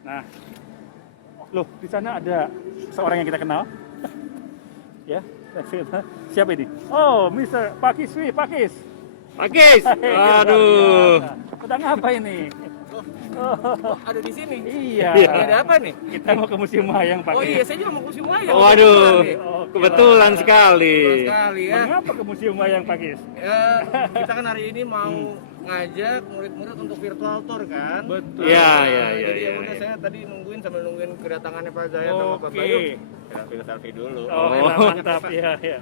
Nah, loh di sana ada seorang yang kita kenal. Ya, siapa ini? Oh, Mr. Pakis Wi, Pakis. Pakis. Aduh. Sedang apa ini? Oh, ada di sini. Iya. Ada apa nih? Kita mau ke Museum Wayang, Pak. Oh iya, saya juga mau ke museum wayang. Waduh, Oke, kebetulan lah. sekali. Betul sekali ya. Mengapa ke Museum Wayang, Pakis? Ya, kita kan hari ini mau ngajak murid-murid untuk virtual tour kan. Betul. Iya, Nah, iya, jadi iya, ya udah iya. saya tadi sambil nungguin kedatangannya Pak Zaya sama Pak Oke. Bayu. Selfie dulu. Oh, Oh. mantap. Iya, iya.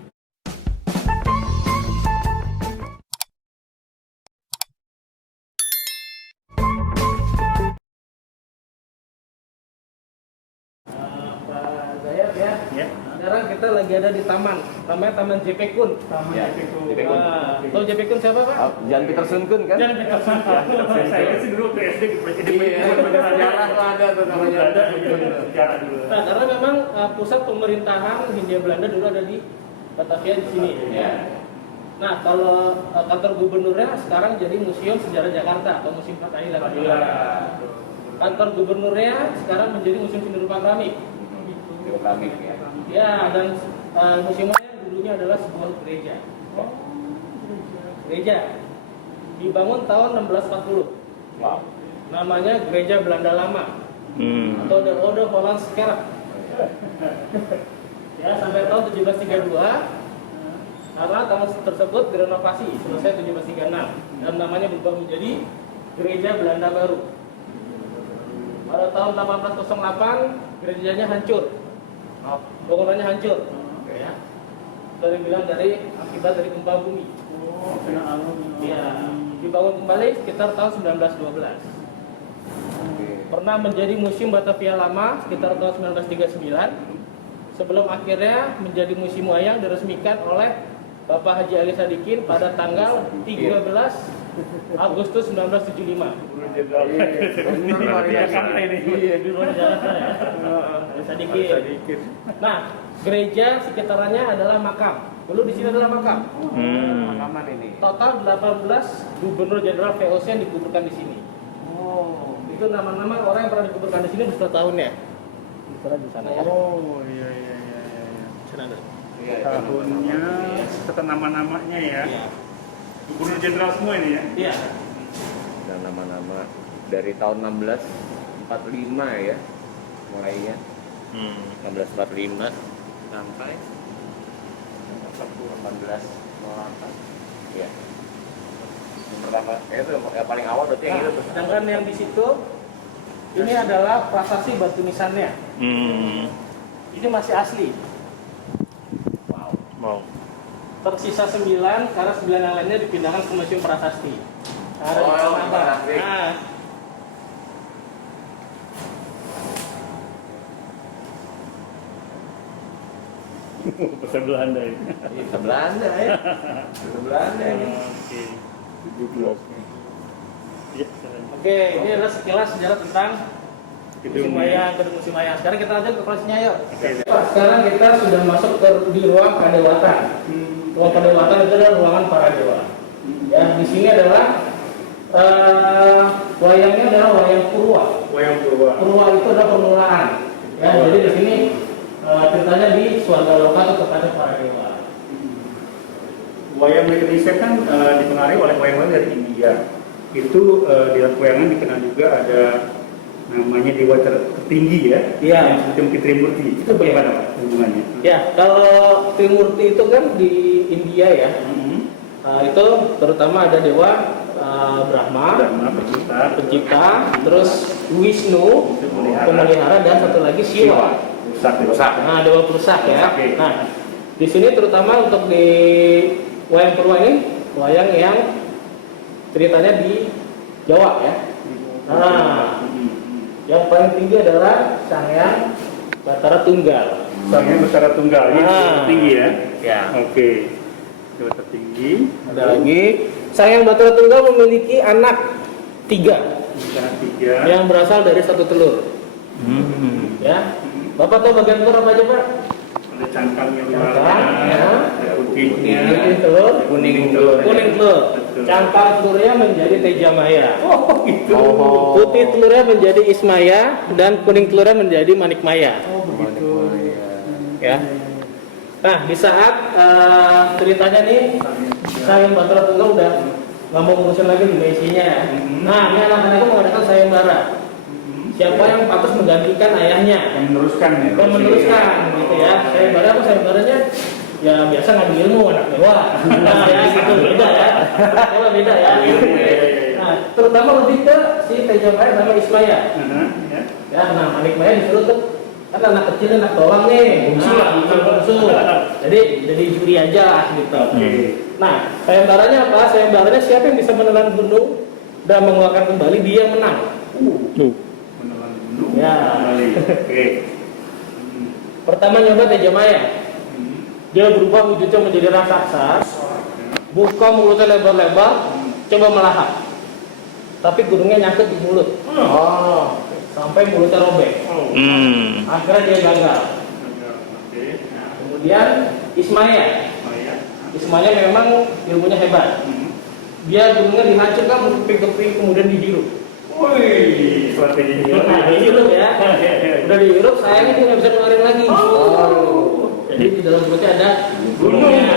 Pak Zaya ya. Ya. Sekarang kita lagi ada di taman, namanya Taman JP Kun. Taman Ya, JP Kun. JP Kun. Tahu JP Kun siapa Pak? Jan Peterson Kun kan? Jangan kita sangka. Saya kasih dulu ke SD ke presiden. Sejarah tuh ada tuh namanya. Ada sejarah dulu. Nah, karena memang pusat pemerintahan Hindia Belanda dulu ada di Batavia di sini ya. Nah, kalau kantor gubernurnya sekarang jadi Museum Sejarah Jakarta atau Museum Fatahillah. Kantor gubernurnya sekarang menjadi Museum Seni Rupa Keramik. Keramik ya. Ya, dan museumnya dulunya adalah sebuah gereja. Gereja dibangun tahun 1640. Wow. Namanya Gereja Belanda Lama atau The Oude Hollandse Kerk. Ya, sampai tahun 1732. Karena tahun tersebut direnovasi selesai 1736 dan namanya berubah menjadi Gereja Belanda Baru. Pada tahun 1808 gerejanya hancur, bangunannya hancur. Ya. Dari bilang dari akibat dari gempa bumi. Oh, kena alun. Ya, dibangun kembali sekitar tahun 1912. Pernah menjadi Museum Batavia Lama sekitar tahun 1939. Sebelum akhirnya menjadi Museum Wayang diresmikan oleh Bapak Haji Ali Sadikin pada tanggal 13 Agustus 1975. Jakarta ini. Iya, di luar Jakarta ya. Ali Sadikin. Nah, gereja sekitarannya adalah makam. Dulu di sini adalah makam. Pengalaman ini. Total 18 gubernur jenderal VOC yang dikuburkan di sini. Oh. Itu nama-nama orang yang pernah dikuburkan di sini beserta tahunnya. Beserta di sana ya. Oh, iya. Sana ada. Tahunnya serta nama-namanya ya. Iya. Gubernur jenderal semua ini ya. Iya. Dan nama-nama dari tahun 1645 ya. Mulainya 1645 sampai 1808. Ya. Yang pertama, itu yang paling awal berarti yang itu tuh. Sedangkan yang di situ ini adalah prasasti batu nisannya. Ini masih asli. Mau. Tersisa 9 karena 9 yang lainnya dipindahkan ke Museum Prasasti. Nah, ada Oh, di sana, Pak. prasasti. Nah, Bahasa Belanda ini. Itu Belanda ya. Itu Belanda ini. Oke. Ya, Oke, ini adalah sekilas sejarah tentang Museum Wayang, gedung Museum Wayang. Sekarang kita lanjut ke kelasnya yuk. Pak, sekarang kita sudah masuk di ruang kadewatan. Ruang kadewatan itu adalah ruangan para dewa. Ya, di sini adalah wayangnya adalah wayang purwa. Wayang Purwa. Purwa itu adalah permulaan. Ya, jadi di sini ceritanya di Swarga Loka atau kepada para dewa. Wayang Indonesia kan dipengaruhi oleh wayang-wayang dari India. Itu di dalam wayangan dikenal juga ada namanya dewa tertinggi ya. Iya. Yang seperti Bukit Trimurti. Itu bagaimana Pak hubungannya? Ya, kalau Trimurti itu kan di India ya. Itu terutama ada dewa Brahma, pencipta, terus Wisnu, pemelihara, dan satu lagi Shiva. Rusak. Nah, dewa perusak ya. Oke. Nah, di sini terutama untuk di wayang purwa ini wayang yang ceritanya di Jawa ya. Nah, yang paling tinggi adalah Sangyang Batara Tunggal. Sangyang Batara Tunggal ini tertinggi ya. Ya. Oke. Dewa tertinggi. Ada lagi Sangyang Batara Tunggal memiliki anak 3 Sangat tiga. yang berasal dari satu telur. Ya. Bapak tahu bagian telur apa aja, Pak? Ada cangkangnya Cangkang, ya. ada putihnya, Kuning telur, Kuning telur. kuning telur. Betul. Cangkang telurnya menjadi Tejamaya. Oh gitu. Putih telurnya menjadi Ismaya dan kuning telurnya menjadi Manikmaya. Oh begitu. Ya. Nah, di saat ceritanya nih, sayembara Bahtera Tunggal udah nggak mau ngurusin lagi dunia isinya. Ya. Nah, ini anak-anaknya mengadakan sayembara. Siapa yang patut menggantikan ayahnya? Yang meneruskan ya. Yang meneruskan, gitu ya. Sayembara apa sayembaranya? Ya biasa ngambil ilmu anak dewa. Nah, ya gitu beda ya. Dewa beda ya. Nah, terutama lebih ke si Tejamaya sama Ismaya. Ya. Ya, nah Manikmaya disuruh tuh kan anak kecil anak doang nih, Bungsu nah, bungsu. Jadi juri aja gitu. Nah, sayembaranya apa? Sayembaranya siapa yang bisa menelan gunung dan mengeluarkan kembali dia yang menang. Menelan gunung. Ya. Kembali. Oke. Pertama nyoba Tejamaya. Dia berubah wujudnya menjadi raksasa, buka mulutnya lebar-lebar, coba melahap. Tapi gunungnya nyangkut di mulut. Oh. Sampai mulutnya robek. Akhirnya dia gagal. Oke. Nah, Kemudian Ismaya. oh ya. Ismaya memang ilmunya hebat. Dia gunungnya dihancurkan, keping-keping, kemudian dihirup. Wih, strateginya. Nah, dihirup ya. Udah dihirup, sayangnya dia nggak bisa keluarin lagi. Jadi di dalam perutnya ada gunungnya.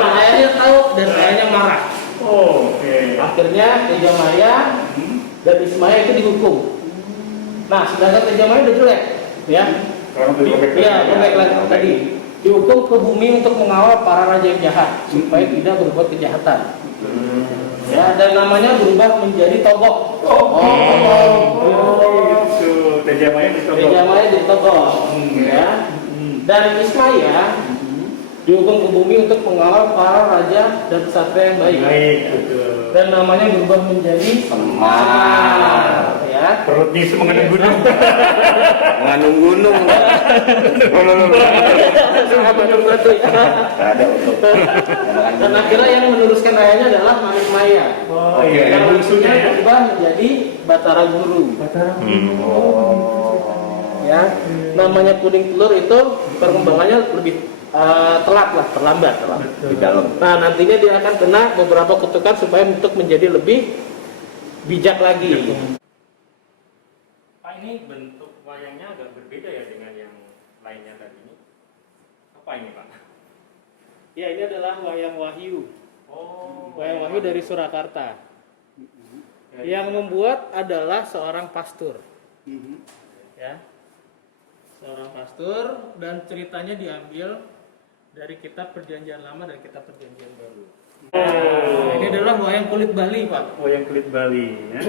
Nah, ayahnya tahu dan ayahnya marah. Oke. Akhirnya Tejamaya dan Ismaya itu dihukum. Nah, sedangkan Tejamaya udah jelek, ya. Orang berobek. Iya, robek lagi tadi. Dihukum ke bumi untuk mengawal para raja yang jahat supaya tidak berbuat kejahatan. Ya, dan namanya berubah menjadi Togok. Gitu. Tejamaya ditogok. Tejamaya jadi Togok. Ya. Dan Ismaya dihukum ke bumi untuk mengawal para raja dan ksatria yang baik. Baik, betul. Dan namanya berubah menjadi Semar. Ya. Perutnya itu mengandung gunung. Mengandung gunung. Mengandung batu, ya. Ada untuk. Dan akhirnya yang meneruskan ayahnya adalah Manikmaya. Oh Oke. iya, yang bungsunya ya. Berubah menjadi Batara Guru. Ya, namanya kuning telur itu perkembangannya lebih telat lah, terlambat. Di dalam. Nah, nantinya dia akan kena beberapa kutukan supaya untuk menjadi lebih bijak lagi. Pak, ini bentuk wayangnya agak berbeda ya dengan yang lainnya tadi ini. Apa ini, Pak? Ya, ini adalah wayang Wahyu. Oh, Wayang Wahyu dari Surakarta. Yang membuat adalah seorang pastor. Ya. Seorang pastor, dan ceritanya diambil dari kitab Perjanjian Lama dan kitab Perjanjian Baru. Nah, ini adalah wayang kulit Bali, Pak. Wayang kulit Bali ya.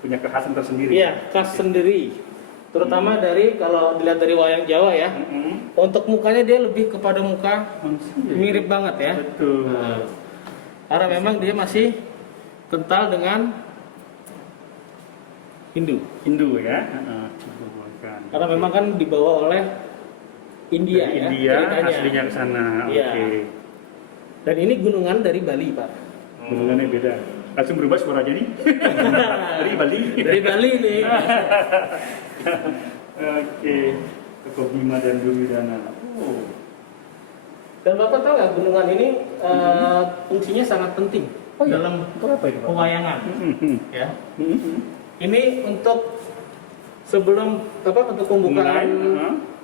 Punya kekhasan tersendiri. Iya, khas sendiri. Terutama dari kalau dilihat dari wayang Jawa ya. Untuk mukanya dia lebih kepada muka mirip banget ya. Betul. Nah, karena memang dia masih kental dengan Hindu. Hindu ya. Karena memang kan dibawa oleh India Dari ya. India ceritanya. aslinya ke sana. Iya. Oke. Dan ini gunungan dari Bali, Pak. Gunungannya beda. Langsung berubah suaranya nih. Dari Bali. Dari Bali nih. Oke. Tokoh Bima dan Duryudana. Oh. Dan Bapak tahu nggak gunungan ini fungsinya sangat penting dalam Apa itu, Pak? pewayangan. Ya. Ini untuk sebelum untuk pembukaan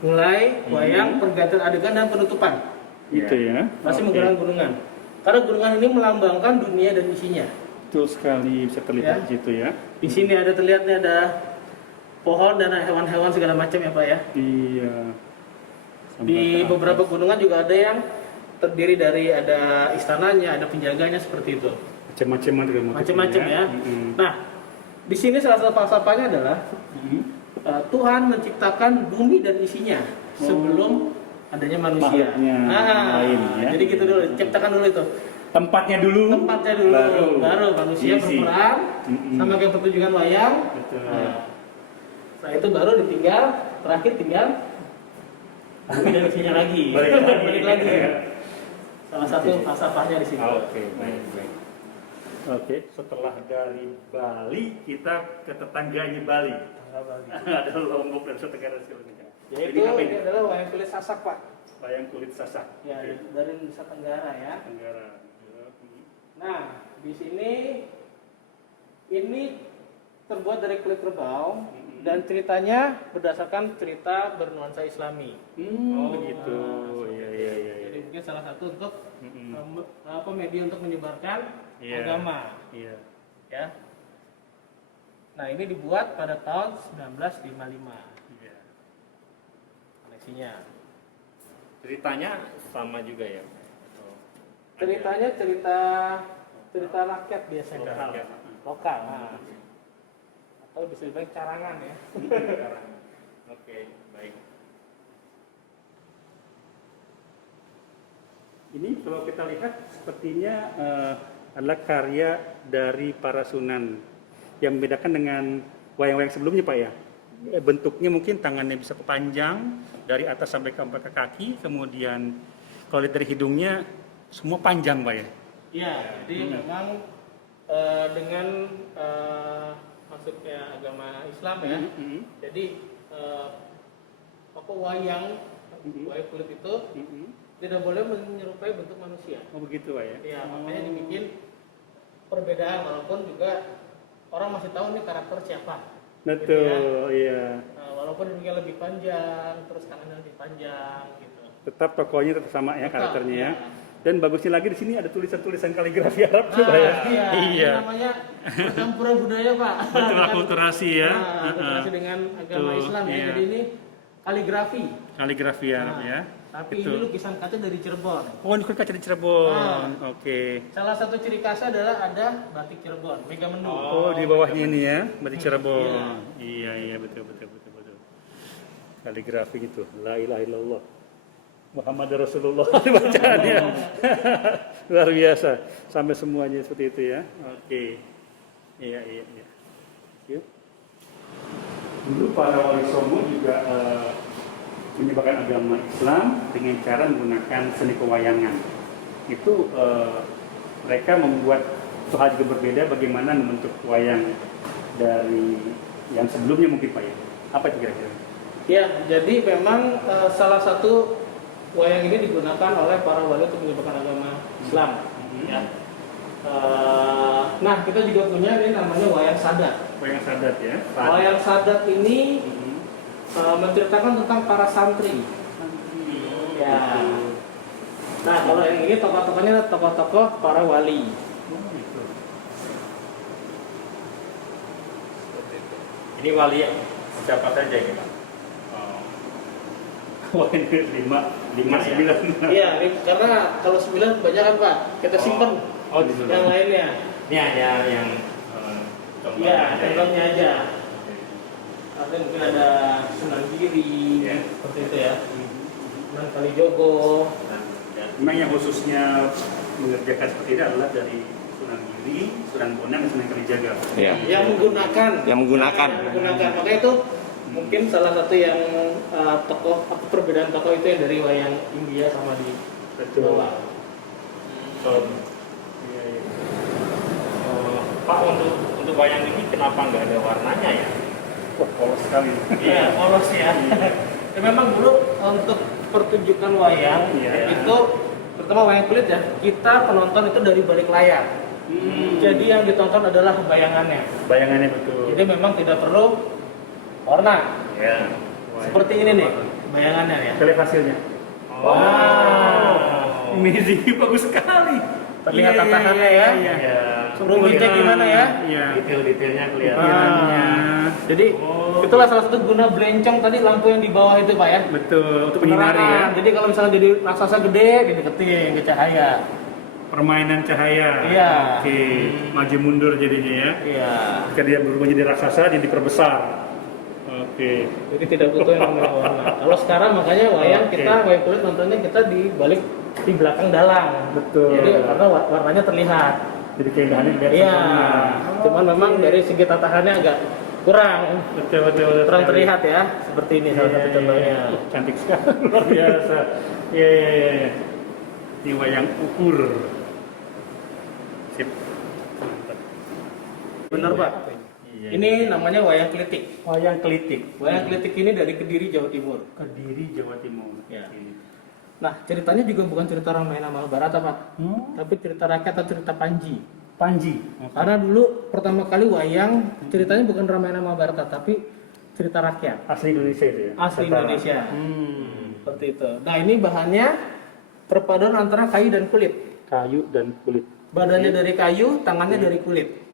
mulai wayang, pergantian adegan dan penutupan. Itu ya. Masih Oke. menggunakan gunungan. Karena gunungan ini melambangkan dunia dan isinya. Betul sekali, bisa terlihat Ya. di situ ya. Di sini ada terlihatnya ada pohon dan hewan-hewan segala macam ya, Pak ya. Iya. Di beberapa gunungan juga ada yang terdiri dari ada istananya, ada penjaganya seperti itu. Macam-macam Ya. Nah, di sini salah satu falsafahnya adalah Tuhan menciptakan bumi dan isinya sebelum adanya manusia. Makhluknya lain, ya. Jadi gitu dulu, ciptakan dulu itu. Tempatnya dulu. Tempatnya dulu, baru manusia isi. berperan sama kayak pertunjukan wayang. Betul. Nah, setelah itu baru ditinggal, terakhir tinggal bumi dan isinya lagi. Balik lagi. Salah satu falsafahnya di sini. Oke, baik. Oke, setelah dari Bali kita ke tetangganya Bali. Ada Lombok dan Nusa Tenggara Timur. Yaitu apa ini adalah wayang kulit Sasak, Pak. Wayang kulit Sasak. Ya, Oke. dari Nusa Tenggara ya. Tenggara. Nah, di sini ini terbuat dari kulit kerbau dan ceritanya berdasarkan cerita bernuansa Islami. Begitu. Iya, iya, iya. Jadi mungkin salah satu untuk Mm-mm. media untuk menyebarkan Iya. agama, Iya. ya. Nah, ini dibuat pada tahun 1955. Iya. Koleksinya. Ceritanya sama juga ya? Atau Ceritanya cerita rakyat biasanya. Cerita rakyat. Lokal. Nah. Atau bisa dibilang carangan ya. ada? Oke, baik. Ini kalau kita lihat sepertinya adalah karya dari para Sunan. Yang membedakan dengan wayang-wayang sebelumnya, Pak ya. Bentuknya mungkin tangannya bisa panjang dari atas sampai ke kaki, kemudian kalau lihat dari hidungnya semua panjang, Pak ya. Iya, jadi memang dengan masuknya agama Islam ya. Jadi wayang kulit itu tidak boleh menyerupai bentuk manusia. Oh begitu, Pak ya. Ya, makanya dibikin perbedaan walaupun juga orang masih tahu nih karakter siapa. Betul, Gitu ya. iya. Walaupun demikian lebih panjang, terus kanannya lebih panjang gitu. Tetap tokohnya tetap sama ya Tetap, karakternya ya. iya. Dan bagusnya lagi di sini ada tulisan-tulisan kaligrafi Arab tuh, Pak ya. Iya, Iya. ini namanya percampuran budaya, Pak. Betul, Dengan- akulturasi ya. akulturasi dengan agama Betul, Islam ya. iya. Jadi ini kaligrafi. Kaligrafi Arab Nah, ya. Tapi Betul. ini lukisan kaca dari Cirebon. Oh, ini kan kaca di Cirebon. Nah. Oke. Salah satu ciri khasnya adalah ada batik Cirebon, mega menu. Oh, di bawahnya ini ya, berarti Cirebon. Iya, iya, betul. Kaligrafi gitu. La ilaha illallah. Muhammad Rasulullah bacaannya. Luar biasa. Sampai semuanya seperti itu ya. Oke. Iya. Yuk. Dulu para wali songo juga menyebarkan agama Islam dengan cara menggunakan seni pewayangan. Itu mereka membuat suatu hal juga berbeda bagaimana membentuk wayang dari yang sebelumnya mungkin, Pak ya. Apa itu kira-kira? Ya, jadi memang salah satu wayang ini digunakan oleh para wali untuk menyebarkan agama Islam. Ya. Nah, kita juga punya ini namanya wayang sadat. Wayang sadat ya. Wayang sadat ini menceritakan tentang para santri. Ya. Nah, kalau yang ini tokoh-tokohnya adalah tokoh-tokoh para wali. Ini wali siapa saja ini, Pak? Wayang lima Lima, ya? 9. Iya, karena kalau 9 kebanyakan, Pak. Kita simpen Oh, di yang lainnya. Ini hanya yang contohnya Iya, aja ya? contohnya aja. Artinya mungkin ada Sunan Giri, Ya. seperti itu ya. Sunan Kalijogo. Nah, ya. Memang yang khususnya mengerjakan seperti ini adalah dari Sunan Giri, Sunan Bonang, dan Sunan Kalijaga. Iya. Yang menggunakan. Yang menggunakan. Makanya itu mungkin salah satu yang tokoh perbedaan tokoh itu yang dari wayang India sama di bawah. So, Iya. Pak, untuk wayang ini kenapa nggak ada warnanya ya? Wah, polos sekali. Iya, polos ya. Ya, memang dulu untuk pertunjukan wayang Iya. itu terutama wayang kulit ya, kita penonton itu dari balik layar. Jadi yang ditonton adalah bayangannya. Bayangannya betul. Jadi memang tidak perlu warna. Ya. Seperti ini nih bayangannya ya. Kita lihat hasilnya. Wow. Amazing, bagus sekali. Terlihat tatahannya ya. Iya. Rumitnya gimana ya? Iya. Detail-detailnya kelihatan. Pikirannya. Jadi itulah salah satu guna blencong tadi lampu yang di bawah itu, Pak ya. Betul, untuk menyinari ya. Penerangan. Jadi kalau misalnya jadi raksasa gede dideketin ke cahaya. Permainan cahaya. Iya. Oke, maju mundur jadinya ya. Iya. Ketika dia berubah jadi raksasa, dia diperbesar. Oke. Jadi tidak butuh yang namanya warna. Kalau sekarang makanya wayang Oke. kita wayang kulit nontonnya kita di balik di belakang dalang. Betul. Jadi karena warnanya terlihat. Jadi keindahannya kelihatan Iya. sempurna. Cuman memang dari segi tatahannya agak kurang. Betul. Kurang terlihat ya. Seperti ini salah satu contohnya. Cantik sekali, luar biasa. Iya. Ini wayang ukur. Sip. Benar, Pak. Iya, Ini iya. namanya wayang klitik. Wayang Klitik. Wayang klitik ini dari Kediri, Jawa Timur. Kediri, Jawa Timur. Ya. Ini. Nah, ceritanya juga bukan cerita Ramayana Mahabharata, Pak. Tapi cerita rakyat atau cerita Panji. Panji. Karena dulu pertama kali wayang ceritanya bukan Ramayana Mahabharata, tapi cerita rakyat. Asli Indonesia itu ya. Asli Kata- Indonesia. Seperti itu. Nah, ini bahannya perpaduan antara kayu dan kulit. Kayu dan kulit. Badannya dari kayu, tangannya dari kulit.